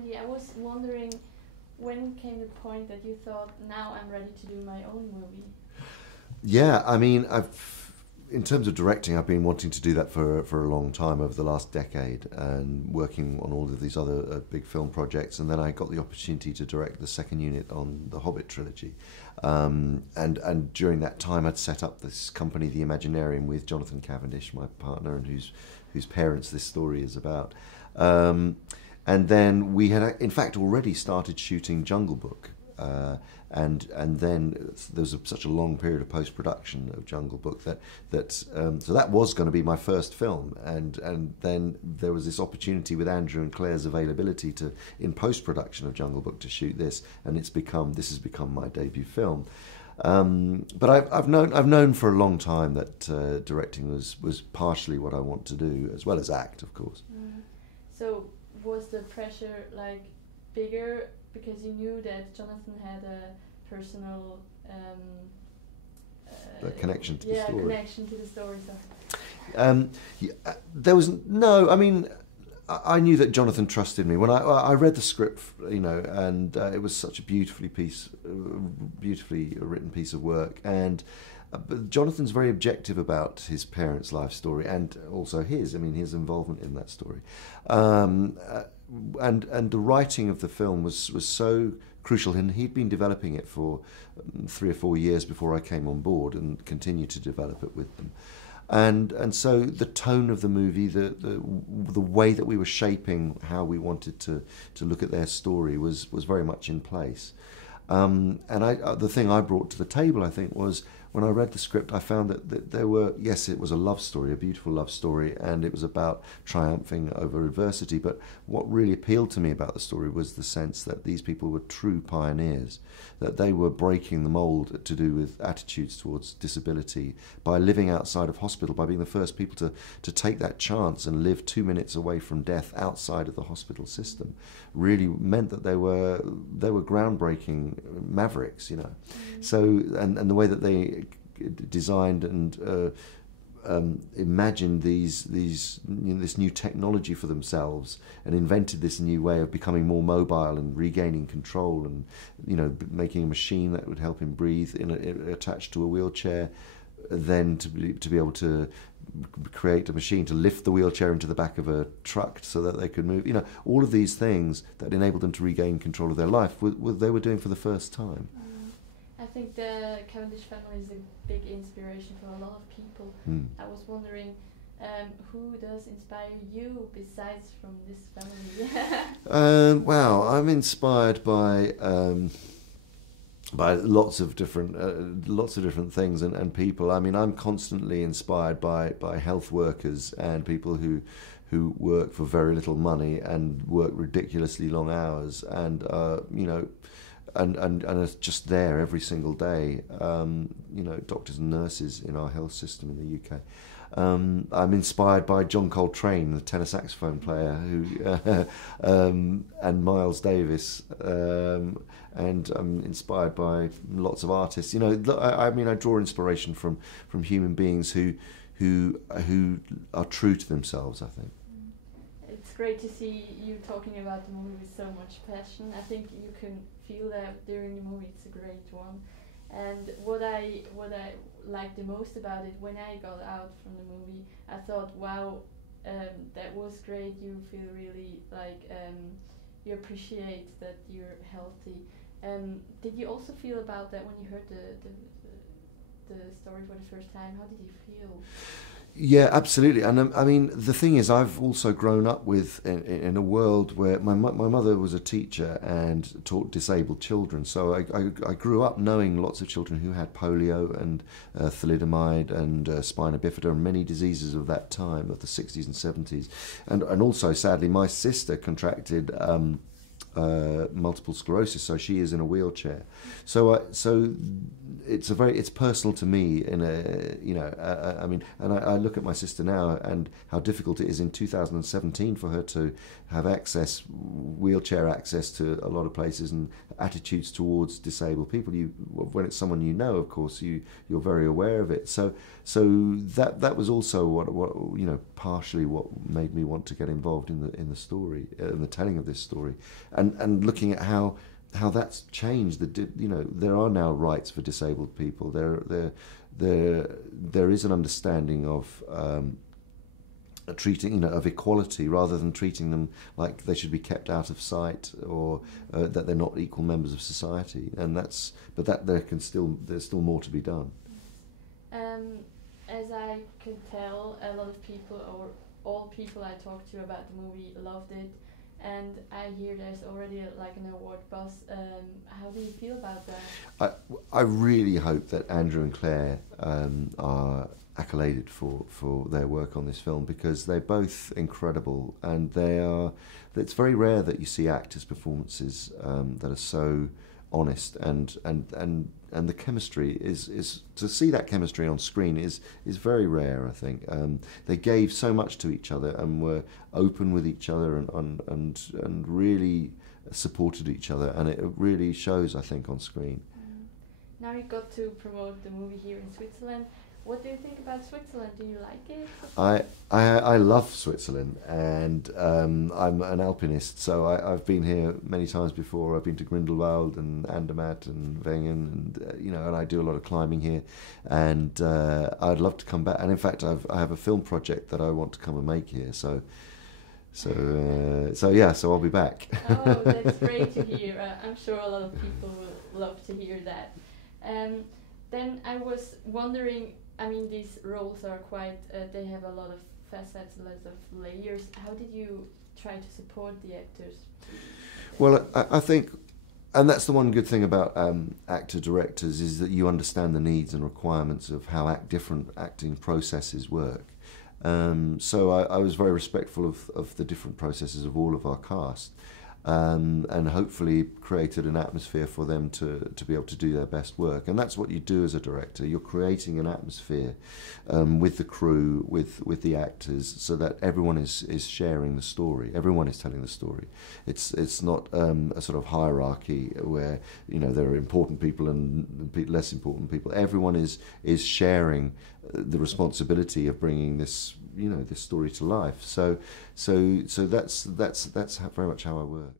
comedy. I was wondering, when came the point that you thought, now I'm ready to do my own movie? Yeah, I mean, in terms of directing, I've been wanting to do that for a long time, over the last decade, and working on all of these other big film projects. And then I got the opportunity to direct the second unit on the Hobbit trilogy. And during that time, I'd set up this company, the Imaginarium, with Jonathan Cavendish, my partner, and whose parents this story is about. And then we had, in fact, already started shooting Jungle Book. And then there was such a long period of post-production of Jungle Book so that was going to be my first film, and then there was this opportunity with Andrew and Claire's availability to, in post-production of Jungle Book, to shoot this, and this has become my debut film. But I've known for a long time that directing was partially what I want to do, as well as act, of course. So was the pressure like bigger because you knew that Jonathan had a personal connection to the story? Yeah, connection to the story. There was no. I mean, I knew that Jonathan trusted me when I read the script, and it was such a beautifully written piece of work, and. But Jonathan's very objective about his parents' life story, and also his involvement in that story, and the writing of the film was so crucial, and he'd been developing it for 3 or 4 years before I came on board, and continued to develop it with them, and so the tone of the movie, the way that we were shaping how we wanted to look at their story was very much in place, and the thing I brought to the table, I think, was. When I read the script, I found that there were, yes, it was a love story, a beautiful love story, and it was about triumphing over adversity. But what really appealed to me about the story was the sense that these people were true pioneers, that they were breaking the mold to do with attitudes towards disability by living outside of hospital, by being the first people to take that chance and live 2 minutes away from death outside of the hospital system. Really meant that they were groundbreaking mavericks, So and the way that they designed and imagined this new technology for themselves, and invented this new way of becoming more mobile and regaining control, and making a machine that would help him breathe attached to a wheelchair, then to be able to create a machine to lift the wheelchair into the back of a truck so that they could move. All of these things that enabled them to regain control of their life, they were doing for the first time. I think the Cavendish family is a big inspiration for a lot of people. I was wondering, who does inspire you besides from this family? Well, I'm inspired by lots of different things and people. I mean, I'm constantly inspired by health workers and people who work for very little money and work ridiculously long hours, and and are just there every single day. Doctors and nurses in our health system in the UK. I'm inspired by John Coltrane, the tenor saxophone player, and Miles Davis, and I'm inspired by lots of artists. I draw inspiration from human beings who are true to themselves, I think. It's great to see you talking about the movie with so much passion. I think you can feel that during the movie. It's a great one. And what I liked the most about it, when I got out from the movie, I thought, wow, that was great. You feel really like you appreciate that you're healthy. Did you also feel about that when you heard the story for the first time? How did you feel? Yeah, absolutely. And I mean, the thing is, I've also grown up in a world where my mother was a teacher and taught disabled children. So I grew up knowing lots of children who had polio and thalidomide and spina bifida and many diseases of that time, of the 60s and 70s. And also, sadly, my sister contracted multiple sclerosis, so she is in a wheelchair. So it's personal to me. I look at my sister now and how difficult it is in 2017 for her to have access wheelchair access to a lot of places and attitudes towards disabled people. When it's someone you know, of course, you're very aware of it. So that was also what partially what made me want to get involved in the story, in the telling of this story, and looking at how that's changed. There are now rights for disabled people. There is an understanding of treating, of equality, rather than treating them like they should be kept out of sight, or that they're not equal members of society. And there's still more to be done. As I can tell, a lot of people, or all people I talked to about the movie, loved it. And I hear there's already an award buzz. How do you feel about that? I really hope that Andrew and Claire are accoladed for their work on this film, because they're both incredible, and it's very rare that you see actors' performances that are so honest, and the chemistry is to see that chemistry on screen is very rare, I think. They gave so much to each other and were open with each other and really supported each other, and it really shows, I think, on screen. Now you got to promote the movie here in Switzerland. What do you think about Switzerland? Do you like it? I love Switzerland, and I'm an alpinist, so I've been here many times before. I've been to Grindelwald and Andermatt and Wengen, and I do a lot of climbing here, and I'd love to come back. And in fact, I have a film project that I want to come and make here. So I'll be back. Oh, that's great to hear. I'm sure a lot of people will love to hear that. Then I was wondering, these roles are quite, they have a lot of facets, lots of layers. How did you try to support the actors? Well, I think, and that's the one good thing about actor-directors, is that you understand the needs and requirements of how different acting processes work. So I was very respectful of the different processes of all of our cast, and hopefully created an atmosphere for them to be able to do their best work. And that's what you do as a director. You're creating an atmosphere with the crew, with the actors, so that everyone is sharing the story. Everyone is telling the story. It's not a sort of hierarchy where there are important people and less important people. Everyone is sharing the responsibility of bringing this this story to life. So that's very much how I work.